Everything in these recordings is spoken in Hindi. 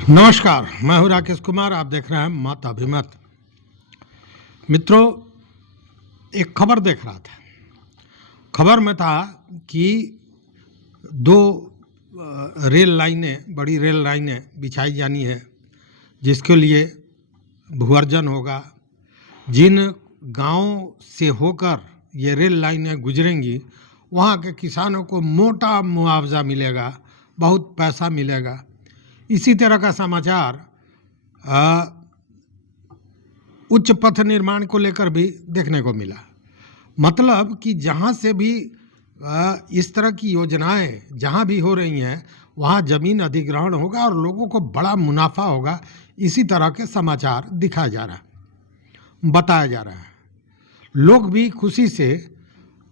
नमस्कार, मैं हूं राकेश कुमार। आप देख रहे हैं मत अभिमत। मित्रों, एक खबर देख रहा था। खबर में था कि दो रेल लाइनें, बड़ी रेल लाइनें बिछाई जानी है, जिसके लिए भूअर्जन होगा। जिन गांवों से होकर ये रेल लाइनें गुजरेंगी, वहाँ के किसानों को मोटा मुआवजा मिलेगा, बहुत पैसा मिलेगा। इसी तरह का समाचार उच्च पथ निर्माण को लेकर भी देखने को मिला। मतलब कि जहाँ से भी इस तरह की योजनाएं जहाँ भी हो रही हैं, वहाँ जमीन अधिग्रहण होगा और लोगों को बड़ा मुनाफा होगा। इसी तरह के समाचार दिखाया जा रहा है, बताया जा रहा है। लोग भी खुशी से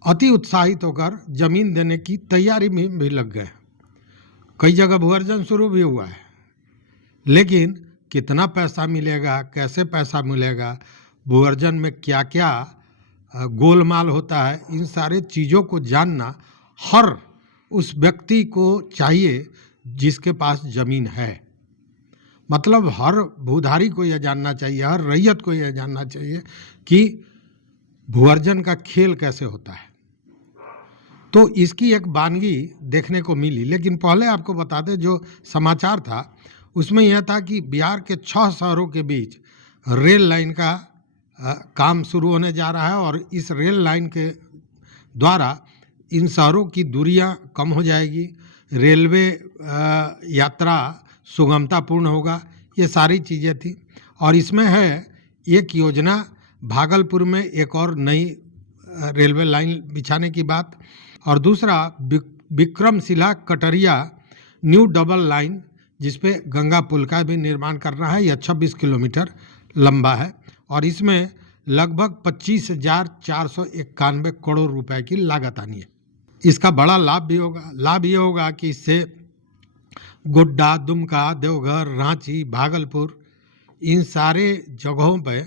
अति उत्साहित होकर जमीन देने की तैयारी में भी लग गए। कई जगह भूअर्जन शुरू भी हुआ है, लेकिन कितना पैसा मिलेगा, कैसे पैसा मिलेगा, भूअर्जन में क्या क्या गोलमाल होता है, इन सारे चीज़ों को जानना हर उस व्यक्ति को चाहिए जिसके पास ज़मीन है। मतलब हर भूधारी को यह जानना चाहिए, हर रैयत को यह जानना चाहिए कि भूअर्जन का खेल कैसे होता है। तो इसकी एक वानगी देखने को मिली। लेकिन पहले आपको बता दें, जो समाचार था उसमें यह था कि बिहार के 6 शहरों के बीच रेल लाइन का काम शुरू होने जा रहा है और इस रेल लाइन के द्वारा इन शहरों की दूरियां कम हो जाएगी, रेलवे यात्रा सुगमतापूर्ण होगा। ये सारी चीज़ें थी। और इसमें है एक योजना, भागलपुर में एक और नई रेलवे लाइन बिछाने की बात, और दूसरा Vikramshila Katariya new double line, जिसपे गंगा पुल का भी निर्माण करना है। यह 26 किलोमीटर लंबा है और इसमें लगभग 25,491 करोड़ रुपए की लागत आनी है। इसका बड़ा लाभ भी होगा। लाभ ये होगा कि इससे गोड्डा, दुमका, देवघर, रांची, भागलपुर, इन सारे जगहों पे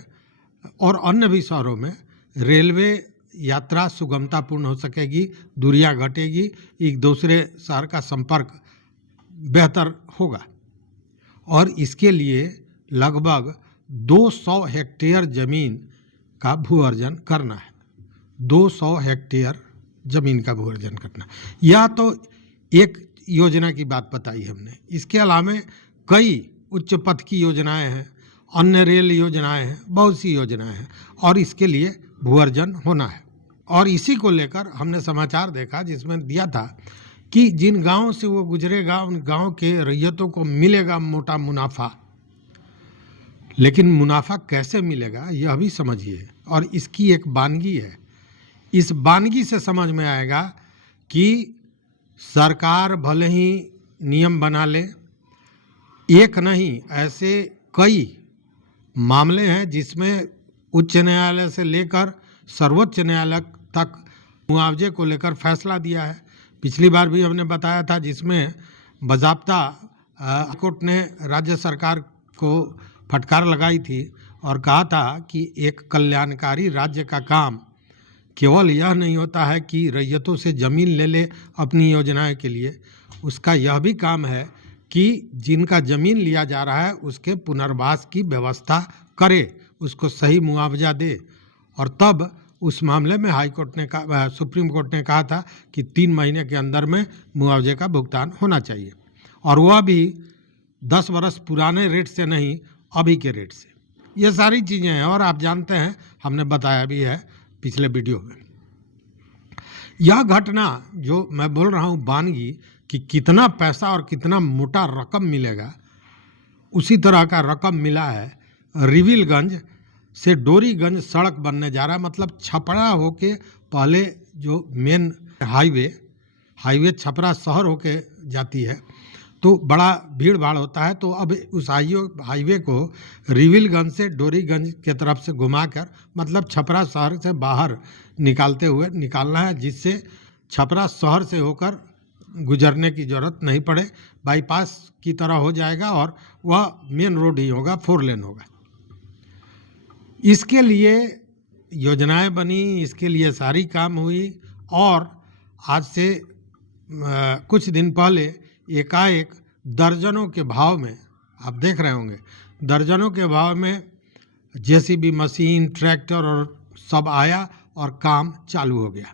और अन्य भी शहरों में रेलवे यात्रा सुगमतापूर्ण हो सकेगी, दूरियां घटेगी, एक दूसरे शहर का संपर्क बेहतर होगा। और इसके लिए लगभग 200 हेक्टेयर ज़मीन का भूअर्जन करना है। 200 हेक्टेयर ज़मीन का भूअर्जन करना। यह तो एक योजना की बात बताई हमने। इसके अलावा कई उच्च पथ की योजनाएं हैं, अन्य रेल योजनाएं हैं, बहुत सी योजनाएं हैं और इसके लिए भूअर्जन होना है। और इसी को लेकर हमने समाचार देखा जिसमें दिया था कि जिन गांवों से वो गुजरेगा, उन गांव के रैयतों को मिलेगा मोटा मुनाफा। लेकिन मुनाफा कैसे मिलेगा यह भी समझिए, और इसकी एक वानगी है। इस वानगी से समझ में आएगा कि सरकार भले ही नियम बना ले, एक नहीं ऐसे कई मामले हैं जिसमें उच्च न्यायालय से लेकर सर्वोच्च न्यायालय तक मुआवजे को लेकर फैसला दिया है। पिछली बार भी हमने बताया था, जिसमें बाज़ाब्ता कोर्ट ने राज्य सरकार को फटकार लगाई थी और कहा था कि एक कल्याणकारी राज्य का काम केवल यह नहीं होता है कि रैयतों से ज़मीन ले ले अपनी योजनाएं के लिए, उसका यह भी काम है कि जिनका ज़मीन लिया जा रहा है उसके पुनर्वास की व्यवस्था करे, उसको सही मुआवजा दे। और तब उस मामले में सुप्रीम कोर्ट ने कहा था कि 3 महीने के अंदर में मुआवजे का भुगतान होना चाहिए, और वह भी 10 वर्ष पुराने रेट से नहीं, अभी के रेट से। ये सारी चीज़ें हैं और आप जानते हैं, हमने बताया भी है पिछले वीडियो में। यह घटना जो मैं बोल रहा हूँ वानगी, कि कितना पैसा और कितना मोटा रकम मिलेगा, उसी तरह का रकम मिला है। रिविलगंज से डोरीगंज सड़क बनने जा रहा है। मतलब छपरा होके पहले जो मेन हाईवे छपरा शहर होके जाती है तो बड़ा भीड़ भाड़ होता है, तो अब उस हाईवे को रिविलगंज से डोरीगंज के तरफ से घुमाकर, मतलब छपरा शहर से बाहर निकालते हुए निकालना है, जिससे छपरा शहर से होकर गुजरने की ज़रूरत नहीं पड़े, बाईपास की तरह हो जाएगा और वह मेन रोड ही होगा, 4 लेन होगा। इसके लिए योजनाएं बनी, इसके लिए सारी काम हुई, और आज से कुछ दिन पहले एकाएक दर्जनों के भाव में आप देख रहे होंगे दर्जनों के भाव में जेसीबी मशीन, ट्रैक्टर और सब आया और काम चालू हो गया।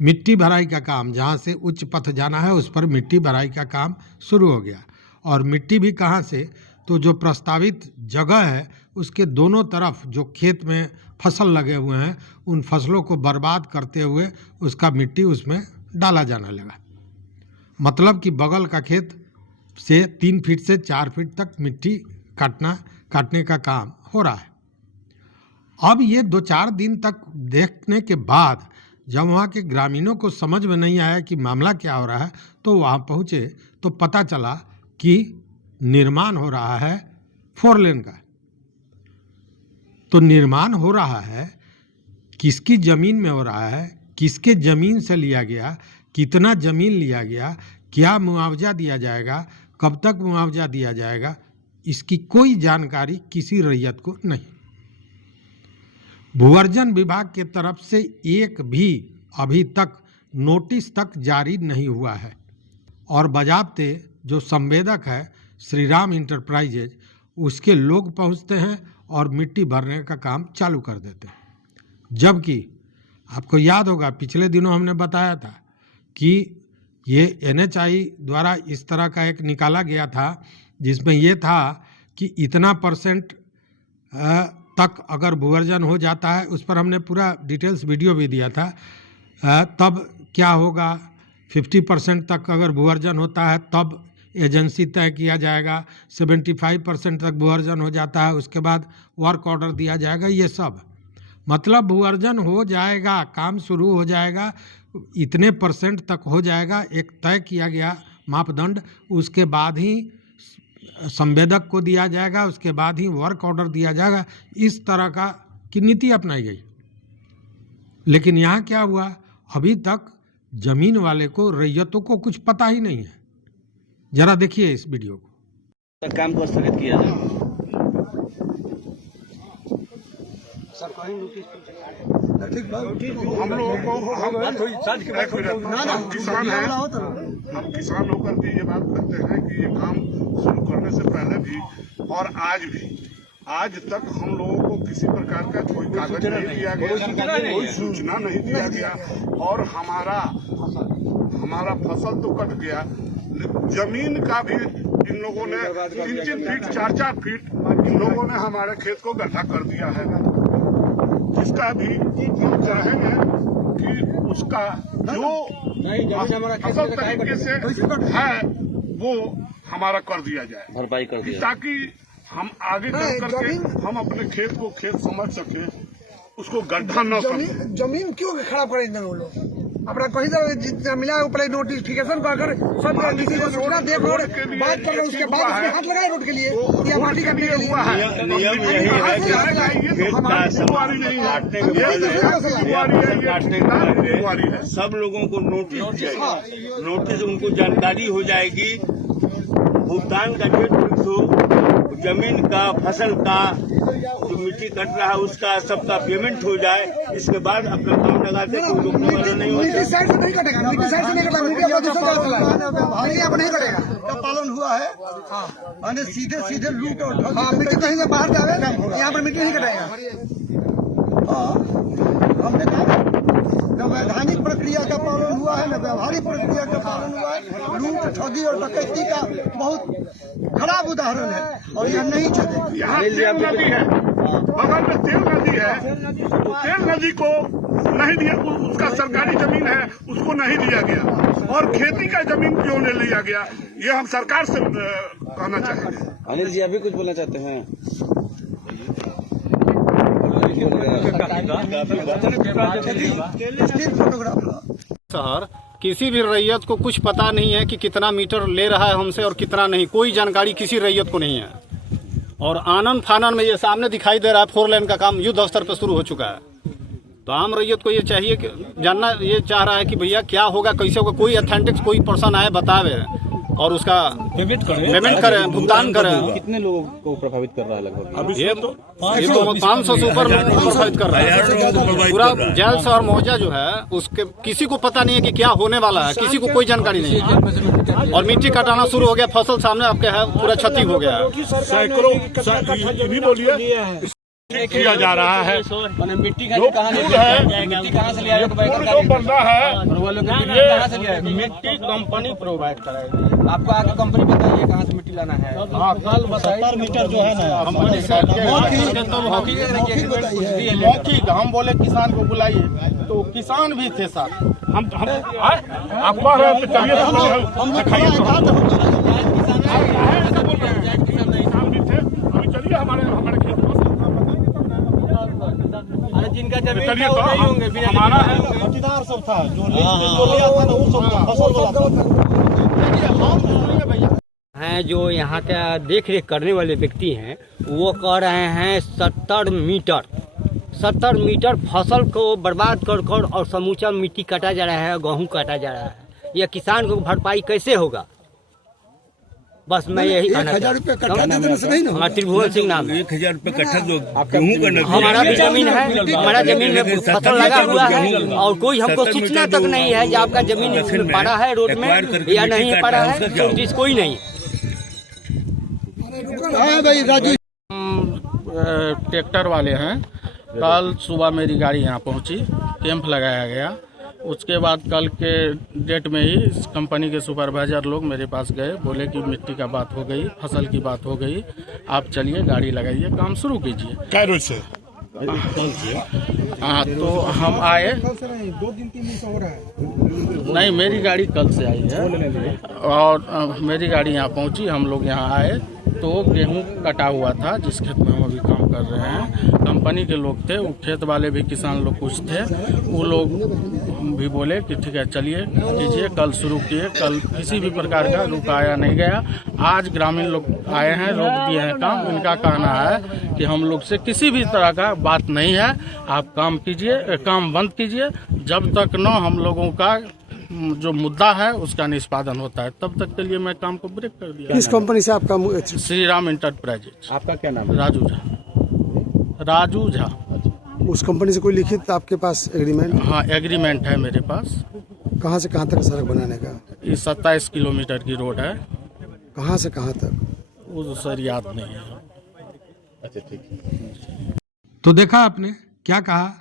मिट्टी भराई का काम, जहाँ से उच्च पथ जाना है उस पर मिट्टी भराई का काम शुरू हो गया। और मिट्टी भी कहाँ से, तो जो प्रस्तावित जगह है उसके दोनों तरफ जो खेत में फसल लगे हुए हैं उन फसलों को बर्बाद करते हुए उसका मिट्टी उसमें डाला जाने लगा। मतलब कि बगल का खेत से 3 फीट से 4 फीट तक मिट्टी काटने का काम हो रहा है। अब ये 2-4 दिन तक देखने के बाद जब वहाँ के ग्रामीणों को समझ में नहीं आया कि मामला क्या हो रहा है, तो वहाँ पहुँचे तो पता चला कि निर्माण हो रहा है 4 लेन का। तो निर्माण हो रहा है, किसकी ज़मीन में हो रहा है, किसके ज़मीन से लिया गया, कितना ज़मीन लिया गया, क्या मुआवजा दिया जाएगा, कब तक मुआवजा दिया जाएगा, इसकी कोई जानकारी किसी रैयत को नहीं। भूअर्जन विभाग के तरफ से एक भी अभी तक नोटिस तक जारी नहीं हुआ है। और बजाबते जो संवेदक है श्री राम इंटरप्राइजेज, उसके लोग पहुंचते हैं और मिट्टी भरने का काम चालू कर देते हैं। जबकि आपको याद होगा पिछले दिनों हमने बताया था कि ये NHI द्वारा इस तरह का एक निकाला गया था जिसमें ये था कि इतना % तक अगर भूअर्जन हो जाता है, उस पर हमने पूरा डिटेल्स वीडियो भी दिया था, तब क्या होगा, 50% तक अगर भूअर्जन होता है तब एजेंसी तय किया जाएगा, 75% तक भूअर्जन हो जाता है उसके बाद वर्क ऑर्डर दिया जाएगा। ये सब मतलब भूअर्जन हो जाएगा, काम शुरू हो जाएगा, इतने % तक हो जाएगा, एक तय किया गया मापदंड, उसके बाद ही संवेदक को दिया जाएगा, उसके बाद ही वर्क ऑर्डर दिया जाएगा। इस तरह का की नीति अपनाई गई। लेकिन यहाँ क्या हुआ, अभी तक जमीन वाले को, रैयतों को कुछ पता ही नहीं है। जरा देखिए इस वीडियो को। काम को स्थगित किया जाए। हम लोगों को हम किसान हैं, हम किसान होकर के ये बात करते हैं कि ये काम शुरू करने से पहले भी और आज तक हम लोगों को किसी प्रकार का कोई कागज नहीं दिया गया, कोई सूचना नहीं दिया गया। और हमारा फसल तो कट गया, जमीन का भी इन लोगों ने 3-3 फीट 4-4 फीट इन लोगों ने हमारे खेत को गड्ढा कर दिया है, जिसका भी हम चाहेंगे कि उसका जो फसल तरीके से है वो हमारा कर दिया जाए, भरपाई कर दिया, ताकि हम आगे चल करके हम अपने खेत को खेत समझ सके, उसको गड्ढा न करें। जमीन क्यों खराब करें इन लोग? अपना कहीं तरह जितना मिला है ऊपर नोटिफिकेशन कर सब किसी को सूचना दे और बात कर रहे, उसके बाद उसके हाथ लगाए रोड के लिए या माटी काटने के लिए। नियम यही है कि सब लोगों को नोटिस जाएगी, नोटिस उनको जानकारी हो जाएगी, भुगतान का डेट फिक्स हो, जमीन का, फसल का, जो मिट्टी कट रहा है उसका सबका पेमेंट हो जाए, इसके बाद अपना काम लगाते कोई रोकने वाला नहीं होता। मिट्टी साइड से नहीं कटेगा, मिट्टी साइड से नहीं कटेगा, मिट्टी अपना दूसरा यहाँ पर नहीं कटेगा। का पालन हुआ है, मैंने सीधे लूट और हाँ, मिट्टी कहीं से बाहर जावे, यहाँ पर मिट्टी नहीं कटेगा। हमने कहा न वैधानिक प्रक्रिया का पालन हुआ है, न व्यवहारिक प्रक्रिया का पालन हुआ है। लूट, ठगी और डकैती का बहुत खराब उदाहरण है और यह नहीं चलेगा। यहाँ तेल नदी है, बगल में तेल नदी है, तो तेल नदी को नहीं दिया, उसका सरकारी जमीन है उसको नहीं दिया गया, और खेती का जमीन क्यों नहीं लिया गया, ये हम सरकार से कहना चाहेंगे। अनिल जी अभी कुछ बोलना चाहते हैं? सर, किसी भी रैयत को कुछ पता नहीं है कि कितना मीटर ले रहा है हमसे और कितना नहीं, कोई जानकारी किसी रैयत को नहीं है। और आनन फानन में ये सामने दिखाई दे रहा है 4 लेन का काम युद्ध स्तर पर शुरू हो चुका है। तो आम रैयत को ये चाहिए कि जानना, ये चाह रहा है कि भैया क्या होगा, कैसे होगा, कोई अथेंटिक्स कोई पर्सन आए बतावे। और उसका पेमेंट करें, भुगतान करें। कितने लोगों को प्रभावित कर रहा है लगभग? ये तो 500 से ऊपर लोगों को प्रभावित कर रहा है। पूरा जायल शहर मौजा जो है उसके किसी को पता नहीं है कि क्या होने वाला है, किसी को कोई जानकारी नहीं है। और मिट्टी कटाना शुरू हो गया, फसल सामने आपके है, पूरा क्षति हो गया है। सैकड़ों भी बोलिए किया जा रहा है। मिट्टी जो फूल है, मिट्टी कहाँ से ले आए? जो बनना है, और वो लोग कहाँ से ले आए? मिट्टी कंपनी प्रोवाइड कराएगी। आपको आगे कंपनी बताइए कहाँ से मिट्टी लाना है। हाँ, कल 70 मीटर जो है ना मौखिक, हम बोले किसान को बुलाइए तो किसान भी थे साथ। हम आप कह रहे हैं तो चलिए दिखाइए किसान भी थे। अभी चलिए हमारे खेत में जिनका जमीन चलिए था वो नहीं होंगे, हमारा है पट्टीदार सब था जो लिया था ना वो सब फसल वाला हैं जो यहाँ का देख रेख करने वाले व्यक्ति हैं वो कह रहे हैं 70 मीटर फसल को बर्बाद कर और समूचा मिट्टी काटा जा रहा है, गेहूँ काटा जा रहा है। यह किसान को भरपाई कैसे होगा? बस मैं यही कहना चाहता हूँ। हमारा त्रिभुवन सिंह नाम है। 1000 रुपये कट्ठा जो गेहूं का हमारा भी जमीन है, हमारा जमीन में फसल लगा हुआ है और कोई हमको सूचना तक नहीं है कि आपका जमीन इसमें पड़ा है रोड में या नहीं पड़ा है, नोटिस कोई नहीं। ट्रैक्टर वाले हैं। कल सुबह मेरी गाड़ी यहाँ पहुँची, कैंप लगाया गया। उसके बाद कल के डेट में ही इस कंपनी के सुपरवाइजर लोग मेरे पास गए, बोले कि मिट्टी का बात हो गई, फसल की बात हो गई, आप चलिए गाड़ी लगाइए, काम शुरू कीजिए। क्या रोज से हाँ, तो हम आए। 2-3 दिन से हो रहा है। नहीं, मेरी गाड़ी कल से आई है और मेरी गाड़ी यहाँ पहुँची। हम लोग यहाँ आए तो गेहूं कटा हुआ था जिस खेत में हम अभी काम कर रहे हैं। कंपनी के लोग थे, वो खेत वाले भी किसान लोग कुछ थे, वो लोग भी बोले कि ठीक है चलिए कीजिए। कल शुरू किए, कल किसी भी प्रकार का रुकाया नहीं गया। आज ग्रामीण लोग आए हैं, रोक दिए हैं काम। इनका कहना है कि हम लोग से किसी भी तरह का बात नहीं है, आप काम कीजिए, काम बंद कीजिए जब तक न हम लोगों का जो मुद्दा है उसका निष्पादन होता है, तब तक के लिए मैं काम को ब्रेक कर दिया। किस कंपनी से आपका? श्री राम इंटरप्राइजेज। आपका क्या नाम है? राजू झा। उस कंपनी से कोई लिखित आपके पास एग्रीमेंट? हाँ, एग्रीमेंट है मेरे पास। कहाँ से कहाँ तक सड़क बनाने का? ये 27 किलोमीटर की रोड है। कहाँ से कहाँ तक? वो तो सर याद नहीं है। अच्छा ठीक। तो देखा आपने क्या कहा।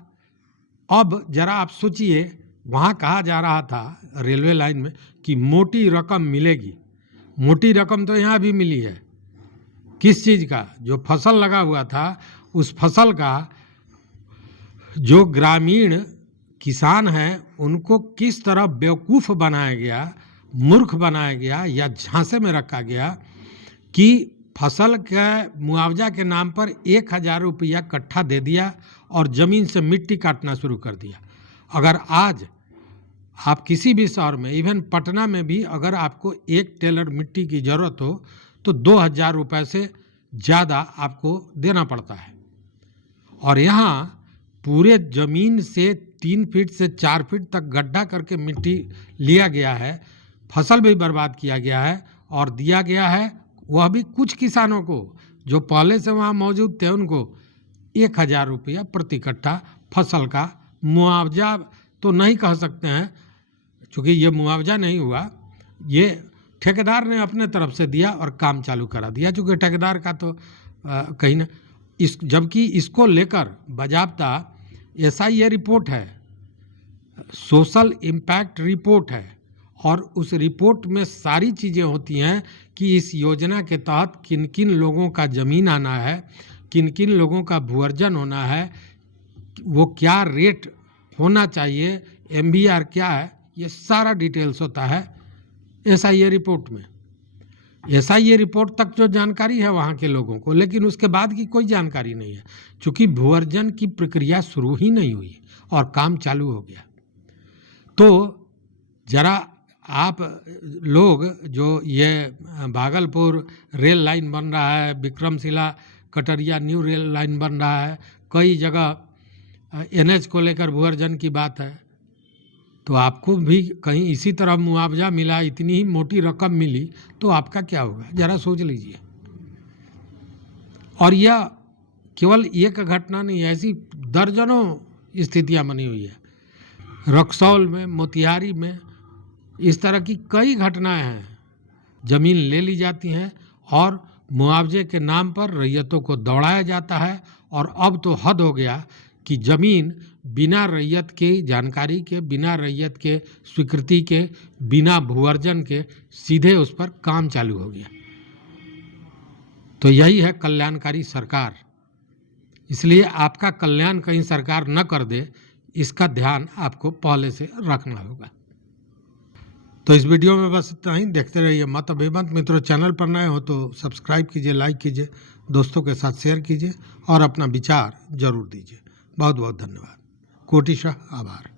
अब जरा आप सोचिए, वहाँ कहा जा रहा था रेलवे लाइन में कि मोटी रकम मिलेगी। मोटी रकम तो यहाँ भी मिली है। किस चीज़ का? जो फसल लगा हुआ था उस फसल का जो ग्रामीण किसान हैं उनको किस तरह बेवकूफ़ बनाया गया, मूर्ख बनाया गया या झांसे में रखा गया कि फसल के मुआवजा के नाम पर 1000 रुपया कट्ठा दे दिया और ज़मीन से मिट्टी काटना शुरू कर दिया। अगर आज आप किसी भी शहर में, इवन पटना में भी, अगर आपको 1 टेलर मिट्टी की ज़रूरत हो तो 2000 रुपये से ज़्यादा आपको देना पड़ता है। और यहाँ पूरे ज़मीन से 3 फीट से 4 फीट तक गड्ढा करके मिट्टी लिया गया है, फसल भी बर्बाद किया गया है और दिया गया है वह भी कुछ किसानों को जो पहले से वहाँ मौजूद थे, उनको 1000 रुपया प्रति कट्ठा फसल का मुआवजा तो नहीं कह सकते हैं, क्योंकि ये मुआवजा नहीं हुआ, ये ठेकेदार ने अपने तरफ से दिया और काम चालू करा दिया। चूँकि ठेकेदार का तो कहीं ना जबकि इसको लेकर बाजाबता SIA रिपोर्ट है, सोशल इम्पैक्ट रिपोर्ट है, और उस रिपोर्ट में सारी चीज़ें होती हैं कि इस योजना के तहत किन किन लोगों का ज़मीन आना है, किन किन लोगों का भूअर्जन होना है, वो क्या रेट होना चाहिए, MBR क्या है, ये सारा डिटेल्स होता है SIA रिपोर्ट में। SIA रिपोर्ट तक जो जानकारी है वहाँ के लोगों को, लेकिन उसके बाद की कोई जानकारी नहीं है, क्योंकि भूअर्जन की प्रक्रिया शुरू ही नहीं हुई और काम चालू हो गया। तो जरा आप लोग जो ये भागलपुर रेल लाइन बन रहा है, Vikramshila Katariya new rail line बन रहा है, कई जगह NH को लेकर भूअर्जन की बात है, तो आपको भी कहीं इसी तरह मुआवजा मिला, इतनी ही मोटी रकम मिली, तो आपका क्या होगा, ज़रा सोच लीजिए। और यह केवल एक घटना नहीं है, ऐसी दर्जनों स्थितियां बनी हुई है। रक्सौल में, मोतिहारी में इस तरह की कई घटनाएं हैं। ज़मीन ले ली जाती हैं और मुआवजे के नाम पर रैयतों को दौड़ाया जाता है। और अब तो हद हो गया कि ज़मीन बिना रैयत की जानकारी के, बिना रैयत के स्वीकृति के, बिना भूअर्जन के सीधे उस पर काम चालू हो गया। तो यही है कल्याणकारी सरकार। इसलिए आपका कल्याण कहीं सरकार न कर दे, इसका ध्यान आपको पहले से रखना होगा। तो इस वीडियो में बस इतना ही। देखते रहिए मत अभिमत। मित्रों, चैनल पर नए हो तो सब्सक्राइब कीजिए, लाइक कीजिए, दोस्तों के साथ शेयर कीजिए और अपना विचार जरूर दीजिए। बहुत बहुत धन्यवाद। कोटिशः आभार।